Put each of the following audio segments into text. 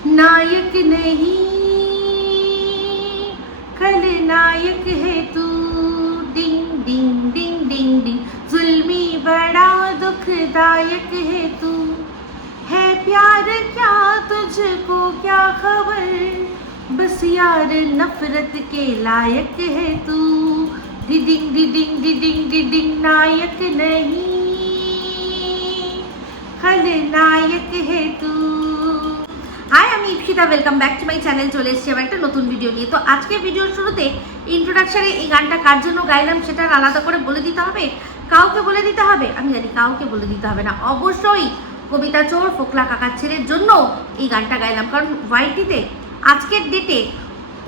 नायक नहीं खलनायक है तू। डिंग डिंग डिंग डिंग डिंग जुल्मी बड़ा दुखदायक है तू। है प्यार क्या तुझको क्या खबर, बस यार नफरत के लायक है तू। डिडिंग डिडिंग डिडिंग डिडिंग नायक नहीं खलनायक है तू। হাই, আমি Ipsita, welcome back to my channel. চলে এসেছি আবার একটা নতুন ভিডিও নিয়ে। তো আজকে ভিডিওর শুরুতে ইন্ট্রোডাকশনে এই গানটা কার জন্য গাইলাম সেটা আলাদা করে বলে দিতে হবে, কাউকে বলে দিতে হবে। আমি জানি কাউকে বলে দিতে হবে না, অবশ্যই কবিতা চোর ফোকলা কাকার ছেলের জন্য এই গানটা গাইলাম। কারণ ওয়াইটিতে আজকের ডেটে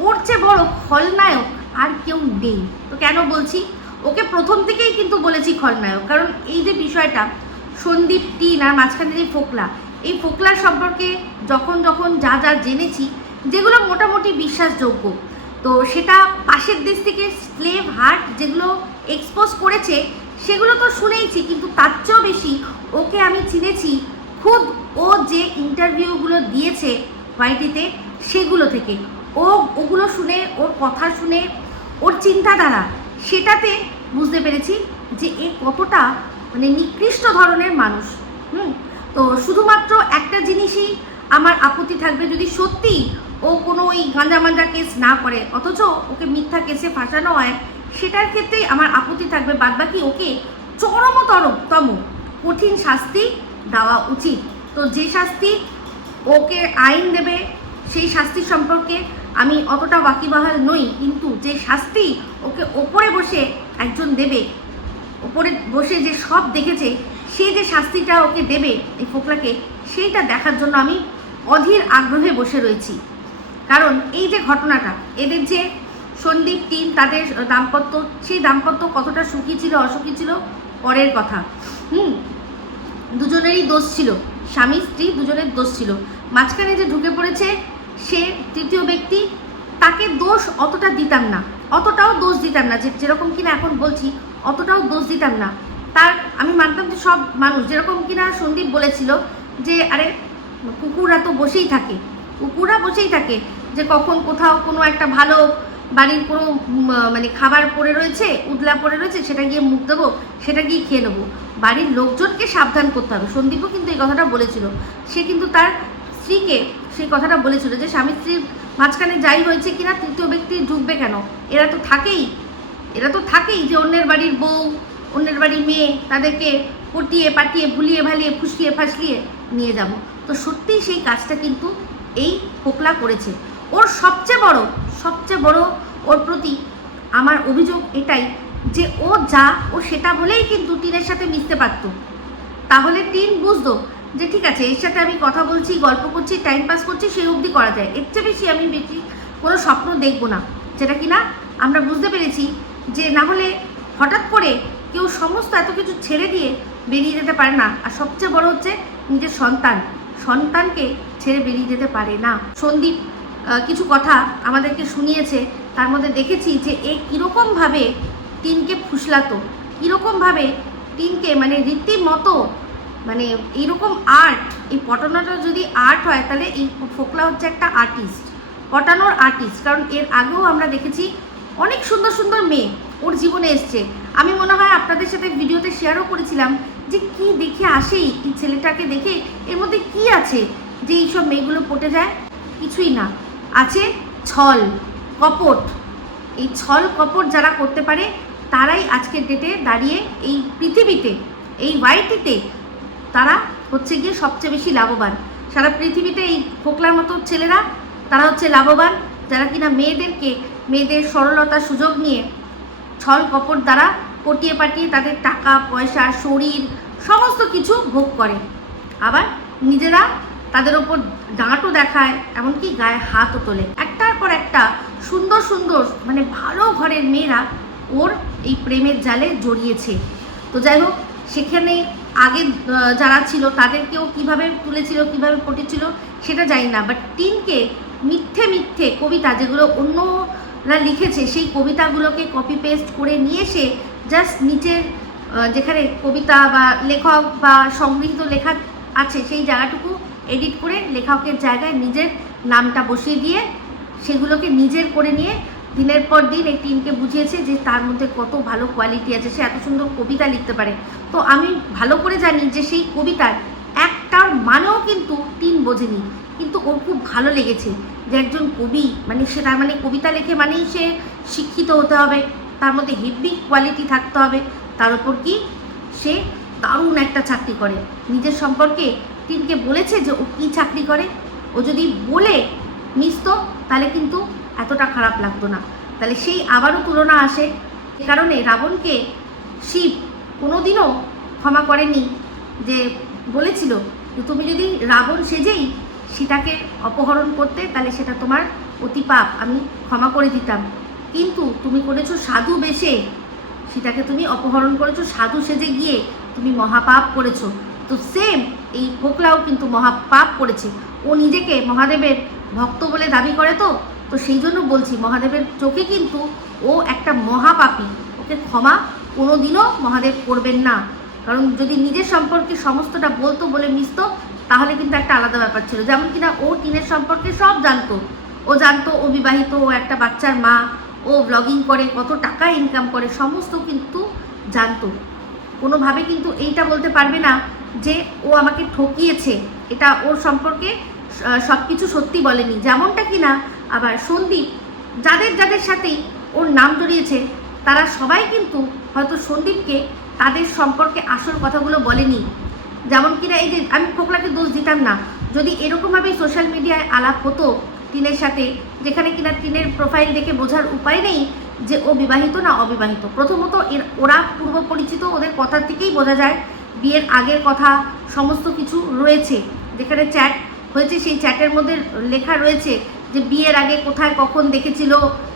ওর চেয়ে বড় খলনায়ক আর কেউ নেই। তো কেন বলছি, ওকে প্রথম থেকেই কিন্তু বলেছি খলনায়ক। কারণ এই যে বিষয়টা সন্দীপ টিন আর মাঝখানে যে ফোকলা, এই ফোকলার সম্পর্কে যখন যা যা জেনেছি, যেগুলো মোটামুটি বিশ্বাসযোগ্য, তো সেটা পাশের দেশ থেকে স্লেভ হার্ট যেগুলো এক্সপোজ করেছে সেগুলো তো শুনেইছি, কিন্তু তার চেয়েও বেশি ওকে আমি চিনেছি খুব ও যে ইন্টারভিউগুলো দিয়েছে ওয়াইটিতে সেগুলো থেকে। ওগুলো শুনে, ওর কথা শুনে, ওর চিন্তাধারা, সেটাতে বুঝতে পেরেছি যে এ কতটা মানে নিকৃষ্ট ধরনের মানুষ। তো শুধুমাত্র একটা জিনিসই আমার আপত্তি থাকবে, যদি সত্যি ও কোনো ওই গাঁজা মাঞ্জা কেস না করে অথচ ওকে মিথ্যা কেসে ফাঁসানো হয়, সেটার ক্ষেত্রেই আমার আপত্তি থাকবে। বাদবাকি ওকে চরমতম কঠিন শাস্তি দেওয়া উচিত। তো যে শাস্তি ওকে আইন দেবে সেই শাস্তি সম্পর্কে আমি অতটা ওয়াকিবহাল নই, কিন্তু যে শাস্তি ওকে ওপরে বসে একজন দেবে, ওপরে বসে যে সব দেখেছে, সে যে শাস্তিটা ওকে দেবে এই ফোকলাকে, সেইটা দেখার জন্য আমি অধীর আগ্রহে বসে রয়েছি। কারণ এই যে ঘটনাটা, এদের যে সন্দীপ টিন তাদের দাম্পত্য, সেই দাম্পত্য কতটা সুখী ছিল অসুখী ছিল পরের কথা। দুজনেরই দোষ ছিল, স্বামী স্ত্রী দুজনের দোষ ছিল। মাঝখানে যে ঢুকে পড়েছে সে তৃতীয় ব্যক্তি, তাকে দোষ অতটাও দোষ দিতাম না, যেরকম কিনা এখন বলছি অতটাও দোষ দিতাম না। তার আমি মানতাম যে সব মানুষ, যেরকম কিনা সন্দীপ বলেছিল যে আরে কুকুররা তো বসেই থাকে, যে কখন কোথাও কোনো একটা ভালো বাড়ির কোনো মানে খাবার পড়ে রয়েছে, উদলা পড়ে রয়েছে, সেটা গিয়ে মুখ দেবো, সেটা গিয়ে খেয়ে নেবো। বাড়ির লোকজনকে সাবধান করতে হবে। সন্দীপও কিন্তু এই কথাটা বলেছিল, সে কিন্তু তার স্ত্রীকে সেই কথাটা বলেছিল যে স্বামী স্ত্রীর মাঝখানে যাই হয়েছে কিনা তৃতীয় ব্যক্তি ঢুকবে কেন, এরা তো থাকেই যে অন্যের বাড়ির বউ, অন্যের বাড়ির মেয়ে, তাদেরকে পটিয়ে পাটিয়ে ভুলিয়ে ভালিয়ে ফুসলিয়ে ফাসলিয়ে নিয়ে যাব। তো সত্যিই সেই কাজটা কিন্তু এই ফোকলা করেছে। ওর সবচেয়ে বড় ওর প্রতি আমার অভিযোগ এটাই যে ও সেটা বলেই কিন্তু টিনের সাথে মিশতে পারতো। তাহলে টিন বুঝতো যে ঠিক আছে, এর সাথে আমি কথা বলছি, গল্প করছি, টাইম পাস করছি, সেই অবধি করা যায়, এর চেয়ে বেশি আমি কোনো স্বপ্ন দেখবো না। যেটা কিনা আমরা বুঝতে পেরেছি যে না হলে হঠাৎ করে কেউ সমস্ত এত কিছু ছেড়ে দিয়ে বেরিয়ে যেতে পারে না। আর সবচেয়ে বড় হচ্ছে নিজের সন্তানকে ছেড়ে বেরিয়ে যেতে পারে না। সন্দীপ কিছু কথা আমাদেরকে শুনিয়েছে, তার মধ্যে দেখেছি যে এ কীরকমভাবে টিনকে ফুসলাতো, কীরকমভাবে টিনকে মানে রীতিমতো মানে এইরকম আর্ট, এই পটানোটা যদি আর্ট হয় তাহলে এই ফোকলা হচ্ছে একটা আর্টিস্ট, পটানোর আর্টিস্ট। কারণ এর আগেও আমরা দেখেছি অনেক সুন্দর মেয়ে ওর জীবনে এসছে। আমি মনে হয় আপনাদের সাথে ভিডিওতে শেয়ারও করেছিলাম যে কি দেখে আসেই এই ছেলেটাকে দেখে, এর মধ্যে কি আছে যে এইসব মেয়েগুলো পটে যায়? কিছুই না, আছে ছল কপট। এই ছল কপট যারা করতে পারে তারাই আজকের ডেটে দাঁড়িয়ে এই পৃথিবীতে, এই ওয়াইটিতে তারা হচ্ছে গিয়ে সবচেয়ে বেশি লাভবান। সারা পৃথিবীতে এই ফোকলার মতো ছেলেরা তারা হচ্ছে লাভবান, যারা কিনা মেয়েদের সরলতা সুযোগ নিয়ে ছল কপট দ্বারা পটিয়ে পাটিয়ে তাদের টাকা পয়সা শরীর সমস্ত কিছু ভোগ করে, আবার নিজেরা তাদের ওপর ডাঁটও দেখায়, এমনকি গায়ে হাতও তোলে। একটার পর একটা সুন্দর মানে ভালো ঘরের মেয়েরা ওর এই প্রেমের জালে জড়িয়েছে। তো যাই হোক, সেখানে আগে যারা ছিল তাদেরকেও কিভাবে তুলেছিল, কিভাবে পটেছিল সেটা জানি না, বাট টিনকে মিথ্যে কবিতা যেগুলো অন্যরা লিখেছে সেই কবিতাগুলোকে কপি পেস্ট করে নিয়ে এসে জাস্ট নিচের যেখানে কবিতা বা লেখক বা সংগৃহীত লেখা আছে সেই জায়গাটুকু এডিট করে লেখকের জায়গায় নিজের নামটা বসিয়ে দিয়ে সেগুলোকে নিজের করে নিয়ে দিনের পর দিন এই টিনকে বুঝিয়েছে যে তার মধ্যে কত ভালো কোয়ালিটি আছে, সে এত সুন্দর কবিতা লিখতে পারে। তো আমি ভালো করে জানি যে সেই কবিতার একটার মানেও কিন্তু টিন বোঝেনি, কিন্তু ওর খুব ভালো লেগেছে যে একজন কবি মানে সে তার মানে কবিতা লেখে মানেই সে শিক্ষিত হতে হবে, তার মধ্যে হেভি কোয়ালিটি থাকতে হবে, তার উপর কি সে দারুণ একটা চাকরি করে। নিজের সম্পর্কে টিনকে বলেছে যে ও কী চাকরি করে, ও যদি বলে মিশতো তাহলে কিন্তু এতটা খারাপ লাগতো না। তাহলে সেই আবারও তুলনা আসে, এ কারণে রাবণকে শিব কোনোদিনও ক্ষমা করেনি, যে বলেছিল যে তুমি যদি রাবণ সেজেই সীতাকে অপহরণ করতে তাহলে সেটা তোমার অতি পাপ, আমি ক্ষমা করে দিতাম, কিন্তু তুমি করেছো সাধু বেশে, সীতাকে তুমি অপহরণ করেছো সাধু সেজে গিয়ে, তুমি মহাপাপ করেছো। তো সেম এই ফোকলাও কিন্তু মহাপাপ করেছে, ও নিজেকে মহাদেবের ভক্ত বলে দাবি করে, তো তো সেই জন্য বলছি মহাদেবের চোখে কিন্তু ও একটা মহাপাপী, ওকে ক্ষমা কোনোদিনও মহাদেব করবেন না। কারণ যদি নিজের সম্পর্কে সমস্তটা বলতো, বলে মিশতো, তাহলে কিন্তু একটা আলাদা ব্যাপার ছিল। যেমন কিনা ও টিনের সম্পর্কে সব জানতো, ও জানতো ও বিবাহিত, ও একটা বাচ্চার মা, ও ব্লগিং করে, কত টাকা ইনকাম করে, সমস্ত কিন্তু জানতো। কোনোভাবে কিন্তু এইটা বলতে পারবে না যে ও আমাকে ঠকিয়েছে, এটা ওর সম্পর্কে সব কিছু সত্যি বলেনি। যেমনটা কিনা আবার সন্দীপ যাদের যাদের সাথেই ওর নাম জড়িয়েছে তারা সবাই কিন্তু হয়তো সন্দীপকে তাদের সম্পর্কে আসল কথাগুলো বলেনি। যেমন কিনা এই যে আমি ফোকলাকে দোষ দিতাম না, যদি এরকমভাবেই সোশ্যাল মিডিয়ায় আলাপ হতো টিনের সাথে, যেখানে কিনা টিনের প্রোফাইল দেখে বোঝার উপায় নেই যে ও বিবাহিত না অবিবাহিত। প্রথমত ওরা পূর্ব পরিচিত, ওদের কথা থেকেই বোঝা যায়, বিয়ের আগের কথা সমস্ত কিছু রয়েছে, যেখানে চ্যাট হয়েছে সেই চ্যাটের মধ্যে লেখা রয়েছে যে বিয়ের আগে কোথায় কখন দেখেছিল।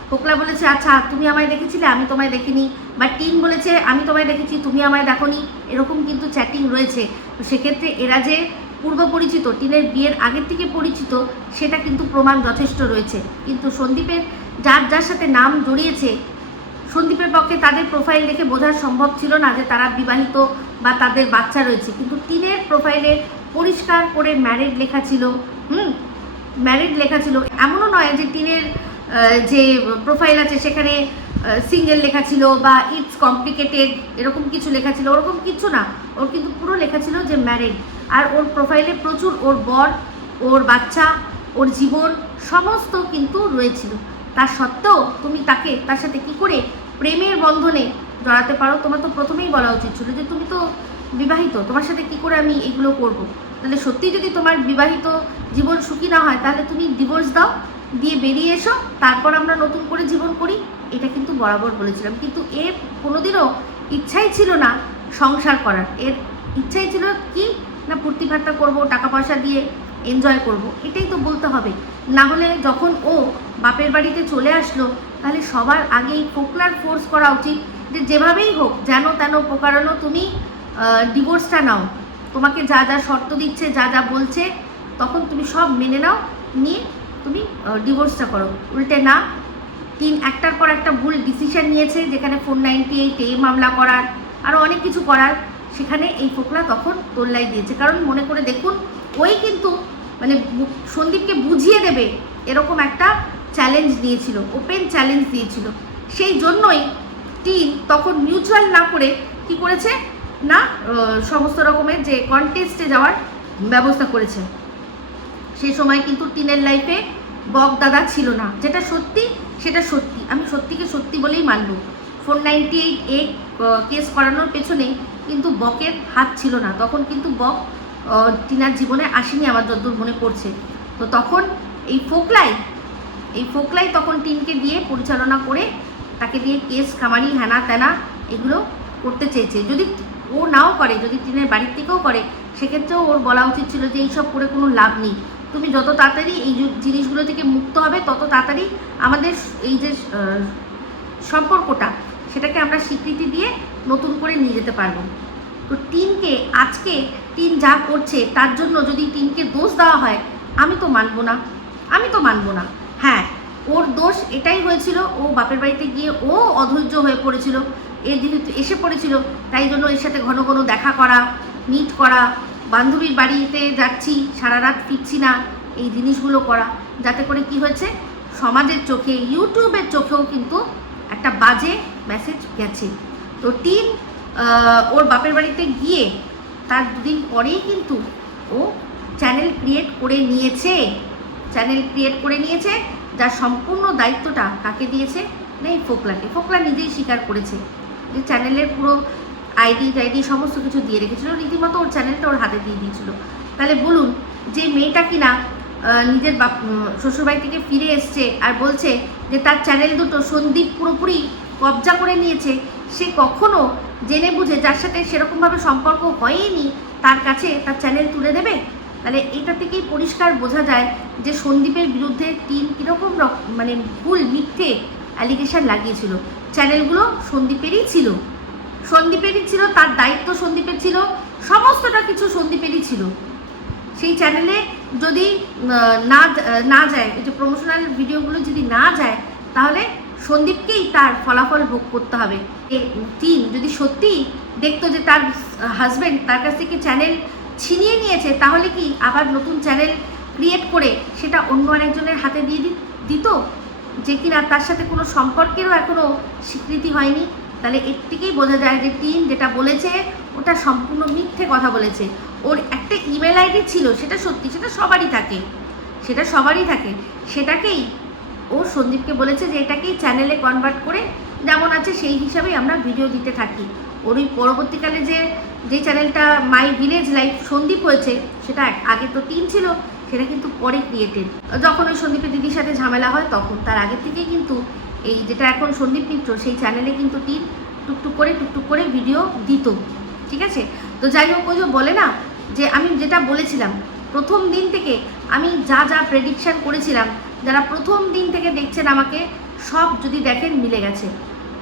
ফোকলা বলেছে আচ্ছা তুমি আমায় দেখেছিলে, আমি তোমায় দেখিনি, বা টিন বলেছে আমি তোমায় দেখেছি, তুমি আমায় দেখোনি, এরকম কিন্তু চ্যাটিং রয়েছে। তো সেক্ষেত্রে এরা যে পূর্ব পরিচিত, টিনের বিয়ের আগের থেকে পরিচিত, সেটা কিন্তু প্রমাণ যথেষ্ট রয়েছে। কিন্তু সন্দীপের যার যার সাথে নাম জড়িয়েছে, সন্দীপের পক্ষে তাদের প্রোফাইল দেখে বোঝা সম্ভব ছিল না যে তারা বিবাহিত বা তাদের বাচ্চা রয়েছে, কিন্তু টিনের প্রোফাইলে পরিষ্কার করে ম্যারিড লেখা ছিল। ম্যারিড লেখা ছিল, এমনও নয় যে টিনের যে প্রোফাইল আছে সেখানে সিঙ্গেল লেখা ছিল বা ইটস কমপ্লিকেটেড এরকম কিছু লেখা ছিল, ওরকম কিছু না, ওর কিন্তু পুরো লেখা ছিল যে ম্যারিড। আর ওর প্রোফাইলে প্রচুর ওর বর, ওর বাচ্চা, ওর জীবন সমস্ত কিন্তু রয়েছিল। তার সত্ত্বেও তুমি তাকে তার সাথে কি করে প্রেমের বন্ধনে জড়াতে পারো? তোমার তো প্রথমেই বলা উচিত ছিল যে তুমি তো বিবাহিত, তোমার সাথে কি করে আমি এগুলো করব। তাহলে সত্যি যদি তোমার বিবাহিত জীবন সুখী না হয় তাহলে তুমি ডিভোর্স দাও, দিয়ে বেরিয়ে এসো, তারপর আমরা নতুন করে জীবন করি। এটা কিন্তু বরাবর বলেছিলাম, কিন্তু এর কোনোদিনও ইচ্ছাই ছিল না সংসার করার, এর ইচ্ছাই ছিল কি না ফুর্তি ফার্তা করবো, টাকা পয়সা দিয়ে এনজয় করব, এটাই তো বলতে হবে। না হলে যখন ও বাপের বাড়িতে চলে আসলো তাহলে সবার আগেই ফোকলার ফোর্স করা উচিত যে যেভাবেই হোক যেন তেন প্রকারণ তুমি ডিভোর্সটা নাও, তোমাকে যা যা শর্ত দিচ্ছে, যা যা বলছে, তখন তুমি সব মেনে নাও, নিয়ে তুমি ডিভোর্সটা করো। উল্টে না, টিন একটার পর একটা ভুল ডিসিশন নিয়েছে, যেখানে 498A মামলা করার, আরও অনেক কিছু করার, সেখানে এই ফোকলা তখন তোল্লাই দিয়েছে। কারণ মনে করে দেখুন, ওই কিন্তু মানে সন্দীপকে বুঝিয়ে দেবে এরকম একটা চ্যালেঞ্জ দিয়েছিল, ওপেন চ্যালেঞ্জ দিয়েছিল। সেই জন্যই টিন তখন মিউচুয়াল না করে কি করেছে না সমস্ত রকমের যে কন্টেস্টে যাওয়ার ব্যবস্থা করেছে। সেই সময় কিন্তু টিনের লাইফে বক দাদা ছিল না, যেটা সত্যি সেটা সত্যি, আমি সত্যিকে সত্যি বলেই মানব। 498A কেস করানোর পেছনে কিন্তু বকের হাত ছিল না, তখন কিন্তু বক টিনার জীবনে আসেনি আমার যতদূর মনে পড়ছে। তো তখন এই ফোকলাই তখন টিনকে দিয়ে পরিচালনা করে তাকে দিয়ে কেস কামারি হ্যানা ত্যানা এগুলো করতে চেয়েছে। যদি ও নাও করে, যদি টিনের বাড়ির থেকেও করে, সেক্ষেত্রেও ওর বলা উচিত ছিল যে এইসব করে কোনো লাভ নেই, তুমি যত তাড়াতাড়ি এই জিনিসগুলো থেকে মুক্ত হবে তত তাড়াতাড়ি আমাদের এই যে সম্পর্কটা সেটাকে আমরা স্বীকৃতি দিয়ে নতুন করে নিয়ে যেতে পারবো। তো টিনকে আজকে টিন যা করছে তার জন্য যদি টিনকে দোষ দেওয়া হয়, আমি তো মানবো না। হ্যাঁ, ওর দোষ এটাই হয়েছিল, ও বাপের বাড়িতে গিয়ে ও অধৈর্য হয়ে পড়েছিল, যেহেতু এসে পড়েছিল, তাই জন্য এর সাথে ঘন ঘন দেখা করা, মিট করা, বান্ধবীর বাড়িতে যাচ্ছি, সারা রাত ফিরছি না, এই জিনিসগুলো করা, যাতে করে কি হয়েছে, সমাজের চোখে, ইউটিউবের চোখেও কিন্তু একটা বাজে মেসেজ গেছে। তো টিন ওর বাপের বাড়িতে গিয়ে তার দুদিন পরেই কিন্তু ও চ্যানেল ক্রিয়েট করে নিয়েছে, যার সম্পূর্ণ দায়িত্বটা কাকে দিয়েছে না এই ফোকলাকে। ফোকলা নিজেই স্বীকার করেছে যে চ্যানেলের পুরো আইডি সমস্ত কিছু দিয়ে রেখেছিল, রীতিমতো ওর চ্যানেলটা ওর হাতে দিয়ে দিয়েছিল। তাহলে বলুন, যে মেয়েটা কিনা নিজের শ্বশুরবাড়ি থেকে ফিরে এসছে আর বলছে যে তার চ্যানেল দুটো সন্দীপ পুরোপুরি কবজা করে নিয়েছে, সে কখনো জেনে বুঝে যার সাথে সেরকমভাবে সম্পর্ক হয়নি তার কাছে তার চ্যানেল তুলে দেবে? তাহলে এটা থেকেই পরিষ্কার বোঝা যায় যে সন্দীপের বিরুদ্ধে টিন কীরকম মানে ভুল মিথ্যে অ্যালিগেশন লাগিয়েছিল। চ্যানেলগুলো সন্দীপেরই ছিল, তার দায়িত্ব সন্দীপের ছিল, সমস্তটা কিছু সন্দীপেরই ছিল। সেই চ্যানেলে যদি না যায়, এই যে প্রমোশনাল ভিডিওগুলো যদি না যায়, তাহলে সন্দীপকেই তার ফলাফল ভোগ করতে হবে। টিন যদি সত্যি দেখতো যে তার হাজব্যান্ড তার কাছ থেকে চ্যানেল ছিনিয়ে নিয়েছে, তাহলে কি আবার নতুন চ্যানেল ক্রিয়েট করে সেটা অন্য আরেকজনের হাতে দিয়ে দিত, যে কিনা তার সাথে কোনো সম্পর্কেরও এখনও স্বীকৃতি হয়নি? তাহলে এর থেকেই বোঝা যায় যে টিন যেটা বলেছে ওটা সম্পূর্ণ মিথ্যে কথা বলেছে। ওর একটা ইমেল আইডি ছিল, সেটা সত্যি, সেটা সবারই থাকে, সেটাকেই ও সন্দীপকে বলেছে যে এটাকেই চ্যানেলে কনভার্ট করে যেমন আছে সেই হিসাবেই আমরা ভিডিও দিতে থাকি। ওর ওই পরবর্তীকালে যে চ্যানেলটা মাই ভিলেজ লাইফ সন্দীপ হয়েছে, সেটা আগে তো টিন ছিল, সেটা কিন্তু পরে ক্রিয়েটেড। যখন ওই সন্দীপের দিদির সাথে ঝামেলা হয় তখন, তার আগে থেকেই কিন্তু এই যেটা এখন সন্দীপ মিত্র, সেই চ্যানেলে কিন্তু টিন টুকটুক করে ভিডিও দিত। ঠিক আছে, তো যাই হোক, ওই যে বলে না যে আমি যেটা বলেছিলাম প্রথম দিন থেকে, আমি যা প্রেডিকশান করেছিলাম, যারা প্রথম দিন থেকে দেখছেন আমাকে, সব যদি দেখেন মিলে গেছে।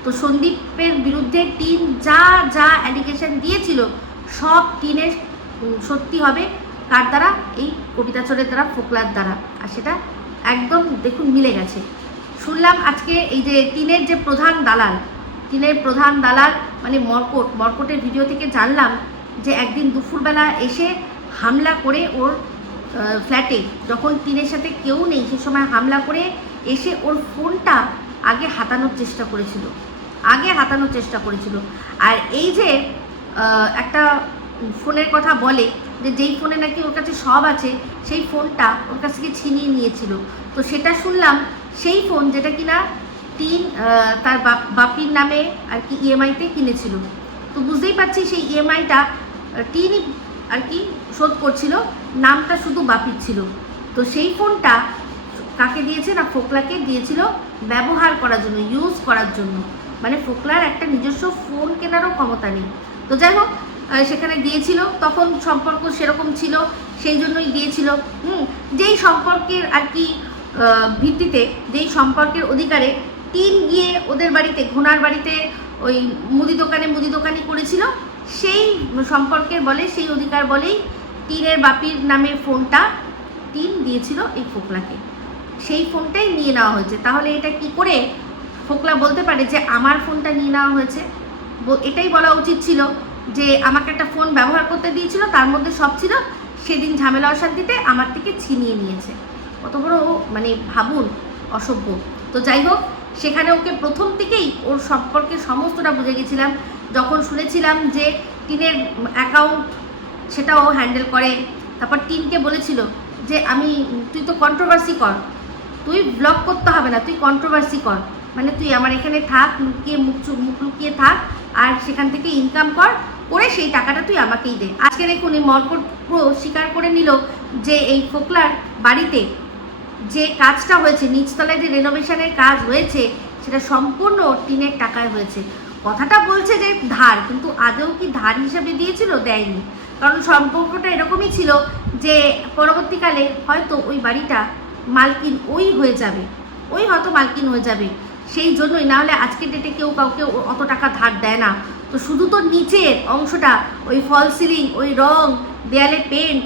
তো সন্দীপের বিরুদ্ধে টিন যা অ্যালিগেশন দিয়েছিল সব টিনের সত্যি হবে। কার দ্বারা? এই কবিতাচরের দ্বারা, ফোকলার দ্বারা। আর সেটা একদম দেখুন মিলে গেছে। শুনলাম আজকে এই যে টিনের প্রধান দালাল মানে মর্কটের ভিডিও থেকে জানলাম যে একদিন দুপুরবেলা এসে হামলা করে ওর ফ্ল্যাটে, যখন টিনের সাথে কেউ নেই সে সময় হামলা করে এসে ওর ফোনটা আগে হাতানোর চেষ্টা করেছিল। আর এই যে একটা ফোনের কথা বলে যে যেই ফোনে নাকি ওর কাছে সব আছে, সেই ফোনটা ওর কাছ থেকে ছিনিয়ে নিয়েছিল। তো সেটা শুনলাম সেই ফোন যেটা কিনা টিন তার বাপির নামে আর কি ইএমআইতে কিনেছিল। তো বুঝতেই পারছি সেই ইএমআইটা টিনই আর কি শোধ করছিল, নামটা শুধু বাপির ছিল। তো সেই ফোনটা কাকে দিয়েছে না ফোকলাকে দিয়েছিল ব্যবহার করার জন্য, ইউজ করার জন্য। মানে ফোকলার একটা নিজস্ব ফোন কেনারও ক্ষমতা নেই। তো যাই হোক, সেখানে দিয়েছিল, তখন সম্পর্ক সেরকম ছিল, সেই জন্যই দিয়েছিল। যেই সম্পর্কের আর কি ভিত্তিতে, যেই সম্পর্কের অধিকারে টিন গিয়ে ওদের বাড়িতে, ঘোনার বাড়িতে ওই মুদি দোকানি করেছিল, সেই সম্পর্কের বলে, সেই অধিকার বলেই টিনের বাপির নামে ফোনটা টিন দিয়েছিল এই ফোকলাকে। সেই ফোনটাই নিয়ে নেওয়া হয়েছে। তাহলে এটা কি করে ফোকলা বলতে পারে যে আমার ফোনটা নিয়ে নেওয়া হয়েছে? এটাই বলা উচিত ছিল যে আমাকে একটা ফোন ব্যবহার করতে দিয়েছিল, তার মধ্যে সব ছিল, সেদিন ঝামেলা অশান্তিতে আমার থেকে ছিনিয়ে নিয়েছে। কত বড় মানে ভাবুন, অসভ্য। তো যাই হোক, সেখানে ওকে প্রথম থেকেই ওর সম্পর্কে সমস্তটা বুঝে গেছিলাম। যখন শুনেছিলাম যে টিনের অ্যাকাউন্ট সেটাও হ্যান্ডেল করে, তারপর টিনকে বলেছিল যে তুই তো কন্ট্রোভার্সি কর, তুই ব্লক করতে হবে না, তুই কন্ট্রোভার্সি কর, মানে তুই আমার এখানে থাক, মুখ লুকিয়ে থাক, আর সেখান থেকে ইনকাম করে সেই টাকাটা তুই আমাকেই দে। আজকে দেখুন এই মর্কট পুরো স্বীকার করে নিল যে এই ফোকলার বাড়িতে যে কাজটা হয়েছে, নিচতলায় যে রেনোভেশনের কাজ হয়েছে, সেটা সম্পূর্ণ টিনের টাকায় হয়েছে। কথাটা বলছে যে ধার, কিন্তু আদৌ কি ধার হিসাবে দিয়েছিল? দেয়নি। কারণ সম্পর্কটা এরকমই ছিল যে পরবর্তীকালে হয়তো ওই বাড়িটা মালকিন হয়তো মালকিন হয়ে যাবে, সেই জন্যই। নাহলে আজকের ডেটে কেউ কাউকে অত টাকা ধার দেয় না। তো শুধু তো নিচের অংশটা, ওই ফল সিলিং, ওই রং, দেয়ালে পেন্ট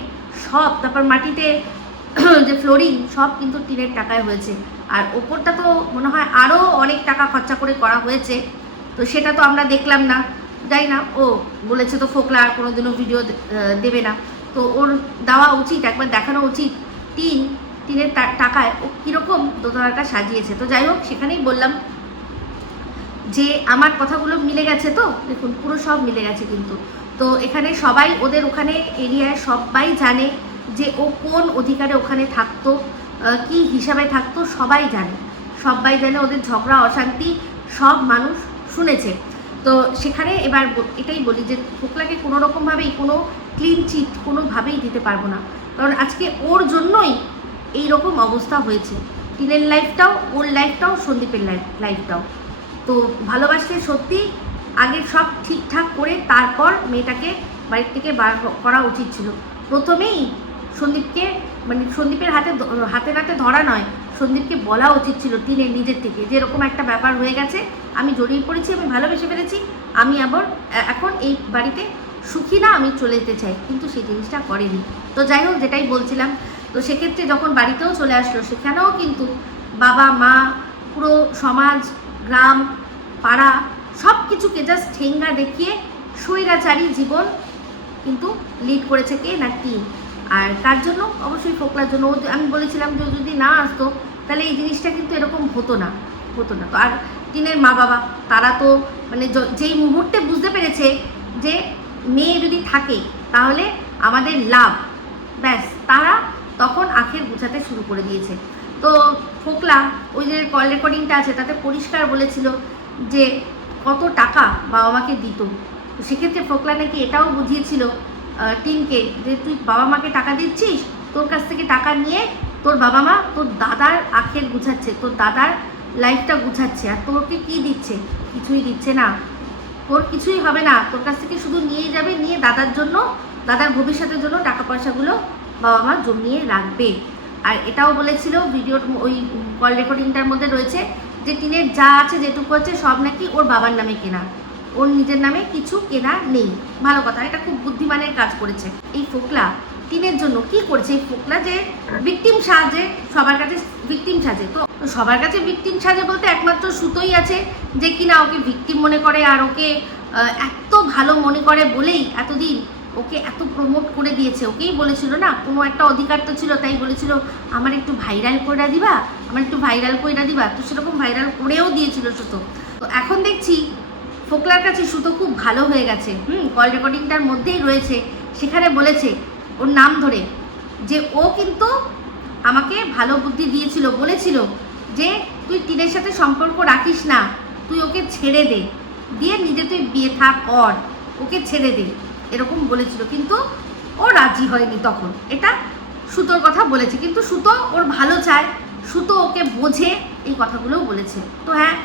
সব, তারপর মাটিতে যে ফ্লোরিং, সব কিন্তু টিনের টাকায় হয়েছে। আর ওপরটা তো মনে হয় আরও অনেক টাকা খরচা করে করা হয়েছে। তো সেটা তো আমরা দেখলাম না, যাই না। ও বলেছে তো ফোকলা আর কোনোদিনও ভিডিও দেবে না। তো ওর দেওয়া উচিত, একবার দেখানো উচিত টিনের টাকায় ও কীরকম দোতলাটা সাজিয়েছে। তো যাই হোক, সেখানেই বললাম যে আমার কথাগুলো মিলে গেছে। তো দেখুন পুরো সব মিলে গেছে কিন্তু। তো এখানে সবাই ওদের ওখানে এরিয়ায় সবাই জানে যে ও কোন অধিকারে ওখানে থাকতো, কি হিসাবে থাকতো, সবাই জানে ওদের ঝগড়া অশান্তি সব মানুষ শুনেছে। তো সেখানে এবার এটাই বলি যে ফোকলাকে কোনো রকমভাবেই কোনো ক্লিন চিট কোনোভাবেই দিতে পারবো না, কারণ আজকে ওর জন্যই এই রকম অবস্থা হয়েছে। টিনের লাইফটাও, ওর লাইফটাও, সন্দীপের লাইফটাও। তো ভালোবাসলে সত্যি আগে সব ঠিকঠাক করে তারপর মেয়েটাকে বাড়ির থেকে বার করা উচিত ছিল। প্রথমেই সন্দীপকে মানে সন্দীপের হাতে নাতে ধরা নয়, সন্দীপকে বলা উচিত ছিল টিনের নিজের থেকে যে এরকম একটা ব্যাপার হয়ে গেছে, আমি জড়িয়ে পড়েছি, আমি ভালোবেসে ফেলেছি, আমি আবার এখন এই বাড়িতে সুখী না, আমি চলে যেতে চাই, কিন্তু সেই জিনিসটা করেনি। তো যাই হোক, যেটাই বলছিলাম, তো সেক্ষেত্রে যখন বাড়িতেও চলে আসলো সেখানেও কিন্তু বাবা মা, পুরো সমাজ, গ্রাম, পাড়া সব কিছুকে জাস্ট ঠেঙ্গা দেখিয়ে স্বৈরাচারী জীবন কিন্তু লিড করেছে কে না টিন। আর কার জন্য? অবশ্যই ফোকলার জন্য। আমি বলেছিলাম যে যদি না আসতো তাহলে এই জিনিসটা কিন্তু এরকম হতো না। তো আর টিনের মা বাবা তারা তো মানে যেই মুহূর্তে বুঝতে পেরেছে যে মেয়ে যদি থাকে তাহলে আমাদের লাভ, ব্যাস তারা তখন আখের গুছাতে শুরু করে দিয়েছে। তো ফোকলা ওই যে কল রেকর্ডিংটা আছে তাতে পরিষ্কার বলেছিল যে কত টাকা বাবা মাকে দিত। তো সেক্ষেত্রে ফোকলা নাকি এটাও বুঝিয়েছিল টিনকে যে তুই বাবা মাকে টাকা দিচ্ছিস, তোর কাছ থেকে টাকা নিয়ে তোর বাবা মা তোর দাদার আখের গুছাচ্ছে, তোর দাদার লাইফটা গুছাচ্ছে, আর তোরকে কি দিচ্ছে? কিছুই দিচ্ছে না, তোর কিছুই হবে না, তোর কাছ থেকে শুধু নিয়ে যাবে, নিয়ে দাদার জন্য, দাদার ভবিষ্যতের জন্য টাকা পয়সাগুলো বাবা মা জমিয়ে রাখবে। আর এটাও বলেছিল ভিডিওর ওই কল রেকর্ডিংটার মধ্যে রয়েছে যে টিনের যা আছে যেটুকু আছে সব নাকি ওর বাবার নামে কেনা, ওর নিজের নামে কিছু কেনা নেই। ভালো কথা, এটা খুব বুদ্ধিমানের কাজ করেছে এই ফোকলা। টিনের জন্য কি করছে এই ফোকলা? যে ভিকটিম সাজে, সবার কাছে ভিকটিম সাজে। তো সবার কাছে ভিকটিম সাজে বলতে একমাত্র সুতোই আছে যে কিনা ওকে ভিকটিম মনে করে, আর ওকে এত ভালো মনে করে বলেই এতদিন ওকে এত প্রমোট করে দিয়েছে। ওকেই বলেছিল না, কোনো একটা অধিকার তো ছিল, তাই বলেছিল আমার একটু ভাইরাল করে দিবা, তো সেরকম ভাইরাল করেও দিয়েছিল সুতো। তো এখন দেখছি ফোকলার কাছে সুতো খুব ভালো হয়ে গেছে। কল রেকর্ডিংটার মধ্যেই রয়েছে, সেখানে বলেছে ওর নাম ধরে যে ও কিন্তু আমাকে ভালো বুদ্ধি দিয়েছিল, বলেছিল যে তুই টিনের সাথে সম্পর্ক রাখিস না, তুই ওকে ছেড়ে দে, দিয়ে নিজে তুই বিয়ে থা কর, ওকে ছেড়ে দে, এরকম বলেছিল। কিন্তু ও রাজি হয়নি তখন, এটা সুতোর কথা বলেছে, কিন্তু সুতো ওর ভালো চায়, সুতো ওকে বোঝে, এই কথাগুলোও বলেছে। তো হ্যাঁ,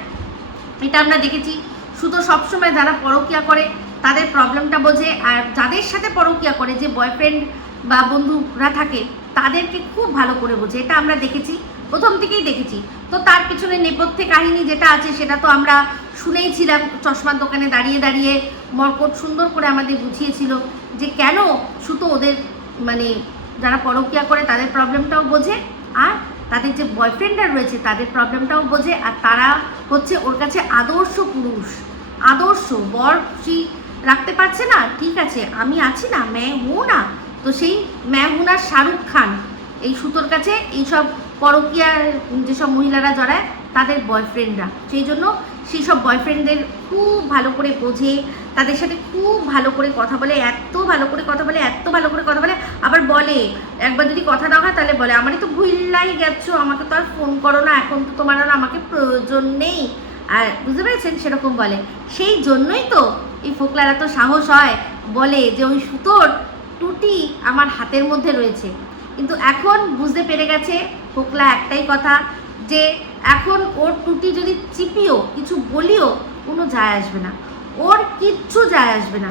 এটা আমরা দেখেছি, সুতো সবসময় যারা পরকীয়া করে তাদের প্রবলেমটা বোঝে, আর যাদের সাথে পরকীয়া করে, যে বয়ফ্রেন্ড বা বন্ধুরা থাকে, তাদেরকে খুব ভালো করে বোঝে। এটা আমরা দেখেছি, প্রথম থেকেই দেখেছি। তো তার পিছনে নেপথ্যে কাহিনী যেটা আছে সেটা তো আমরা শুনেইছিলাম। চশমার দোকানে দাঁড়িয়ে দাঁড়িয়ে মর্কট সুন্দর করে আমাদের বুঝিয়েছিল যে কেন সুতো ওদের মানে যারা পরকীয়া করে তাদের প্রবলেমটাও বোঝে, আর তাদের যে বয়ফ্রেন্ডরা রয়েছে তাদের প্রবলেমটাও বোঝে। আর তারা হচ্ছে ওর কাছে আদর্শ পুরুষ, আদর্শ বর। সে রাখতে পারছে না, ঠিক আছে, আমি আছি না, मैं हूँ না। তো সেই मैं हूँ না শাহরুখ খান এই সুতোর কাছে এইসব পরকীয়ার যেসব মহিলারা জড়ায় তাদের বয়ফ্রেন্ডরা, সেই জন্য সেই সব বয়ফ্রেন্ডদের খুব ভালো করে বোঝে, তাদের সাথে খুব ভালো করে কথা বলে, এত ভালো করে কথা বলে, আবার বলে একবার যদি কথা দেওয়া হয় তাহলে বলে আমারই তো ভুললাই গেছো, আমাকে তো আর ফোন করো না, এখন তো তোমার আর আমাকে প্রয়োজন নেই। আর বুঝতে পেরেছেন, সেরকম বলে। সেই জন্যই তো এই ফোকলার এত সাহস হয়, বলে যে ওই সুতোর টুটি আমার হাতের মধ্যে রয়েছে। কিন্তু এখন বুঝতে পেরে গেছে ফোকলা একটাই কথা, যে এখন ওর টুটি যদি চিপিও, কিছু বলিও, কোনো যায় আসবে না, ওর কিচ্ছু যায় আসবে না,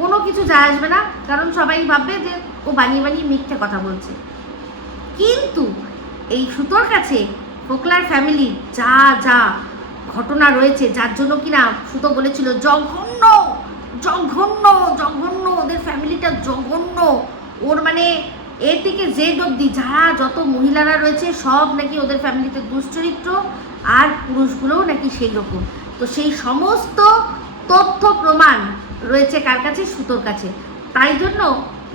কোনো কিছু যায় আসবে না, কারণ সবাই ভাববে যে ও বানিয়ে বানিয়ে মিথ্যে কথা বলছে। কিন্তু এই সুতোর কাছে ফোকলার ফ্যামিলির যা যা ঘটনা রয়েছে, যার জন্য কিনা সুতো বলেছিল জঘন্য জঘন্য জঘন্য, ওদের ফ্যামিলিটা জঘন্য, ওর মানে এ থেকে জেড অবধি যারা যত মহিলারা রয়েছে সব নাকি ওদের ফ্যামিলিতে দুশ্চরিত্র, আর পুরুষগুলোও নাকি সেই রকম। তো সেই সমস্ত তথ্য প্রমাণ রয়েছে কার কাছে? সুতোর কাছে। তাই জন্য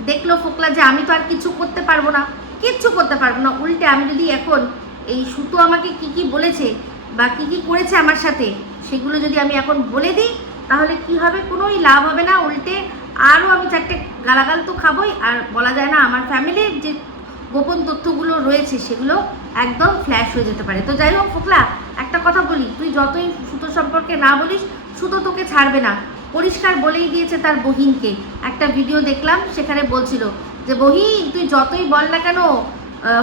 দেখলো ফোকলা যে আমি তো আর কিছু করতে পারবো না, কিচ্ছু করতে পারবো না, উল্টে আমি যদি এখন এই সুতো আমাকে কি কি বলেছে বা কি কি করেছে আমার সাথে সেগুলো যদি আমি এখন বলে দিই তাহলে কি হবে, কোনোই লাভ হবে না, উল্টে আরও আমি চারটে গালাগাল তো খাবোই। আর বলা যায় না আমার ফ্যামিলির যে গোপন তথ্যগুলো রয়েছে সেগুলো একদম ফ্ল্যাশ হয়ে যেতে পারে। তো যাই হোক ফোকলা, একটা কথা বলি, তুই যতই সুতো সম্পর্কে না বলিস সুতো তোকে ছাড়বে না, পরিষ্কার বলেই দিয়েছে তার বহিনকে। একটা ভিডিও দেখলাম সেখানে বলছিল যে বহিন তুই যতই বল না কেন